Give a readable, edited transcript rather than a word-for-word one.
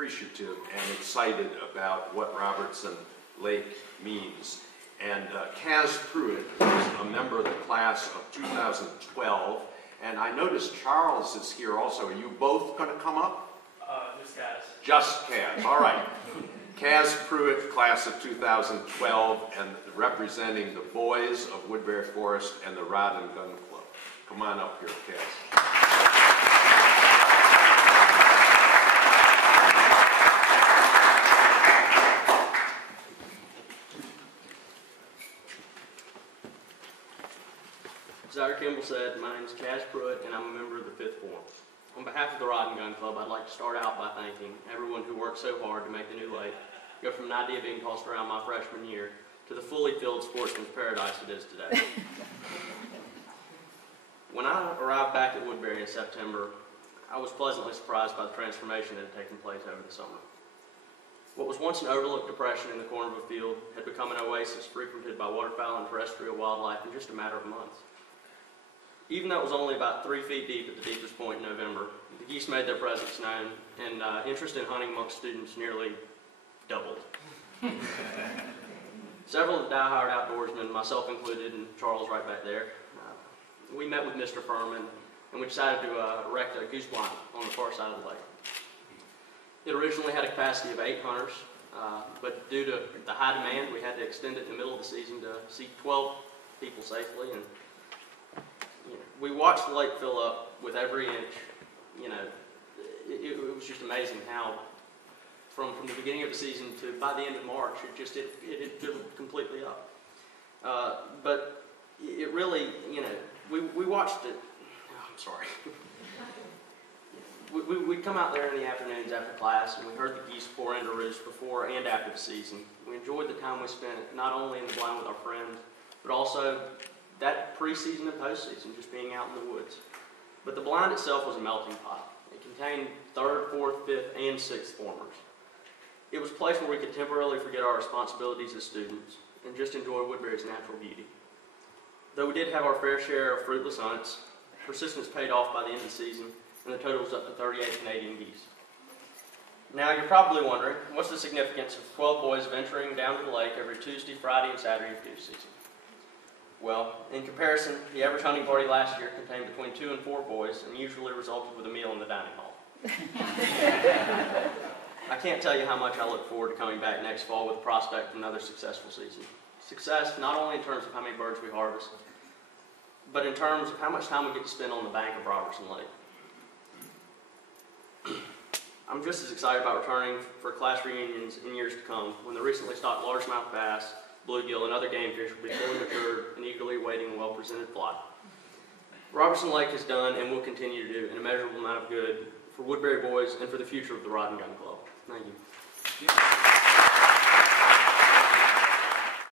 appreciative and excited about what Robertson Lake means. And Kaz Prewitt is a member of the class of 2012, and I noticed Charles is here also. Are you both going to come up? Just Kaz. Just Kaz, all right. Kaz Prewitt, class of 2012, and representing the boys of Woodbury Forest and the Rod and Gun Club. Come on up here, Kaz. As Dr. Kimball said, my name is Kaz Prewitt, and I'm a member of the 5th Form. On behalf of the Rod and Gun Club, I'd like to start out by thanking everyone who worked so hard to make the new lake go from an idea being tossed around my freshman year to the fully filled sportsman's paradise it is today. When I arrived back at Woodbury in September, I was pleasantly surprised by the transformation that had taken place over the summer. What was once an overlooked depression in the corner of a field had become an oasis frequented by waterfowl and terrestrial wildlife in just a matter of months. Even though it was only about 3 feet deep at the deepest point in November, the geese made their presence known, and interest in hunting amongst students nearly doubled. Several of the die-hard outdoorsmen, myself included, and Charles right back there, we met with Mr. Furman, and we decided to erect a goose blind on the far side of the lake. It originally had a capacity of 8 hunters, but due to the high demand, we had to extend it in the middle of the season to seat 12 people safely. And we watched the lake fill up with every inch. It was just amazing how, from the beginning of the season to by the end of March, it filled completely up. But it really, we watched it. Oh, I'm sorry. We'd come out there in the afternoons after class, and we heard the geese pour into roost before and after the season. We enjoyed the time we spent not only in the blind with our friends, but also that preseason and postseason, just being out in the woods. But the blind itself was a melting pot. It contained 3rd, 4th, 5th, and 6th formers. It was a place where we could temporarily forget our responsibilities as students and just enjoy Woodbury's natural beauty. Though we did have our fair share of fruitless hunts, persistence paid off by the end of the season, and the total was up to 38 Canadian geese. Now you're probably wondering, what's the significance of 12 boys venturing down to the lake every Tuesday, Friday, and Saturday of goose season? Well, in comparison, the average hunting party last year contained between 2 and 4 boys and usually resulted with a meal in the dining hall. I can't tell you how much I look forward to coming back next fall with the prospect of another successful season. Success not only in terms of how many birds we harvest, but in terms of how much time we get to spend on the bank of Robertson Lake. I'm just as excited about returning for class reunions in years to come when the recently stocked largemouth bass, bluegill, and other game fish will be fully matured and eagerly awaiting a well-presented fly. Robertson Lake has done and will continue to do an immeasurable amount of good for Woodbury boys and for the future of the Rod and Gun Club. Thank you.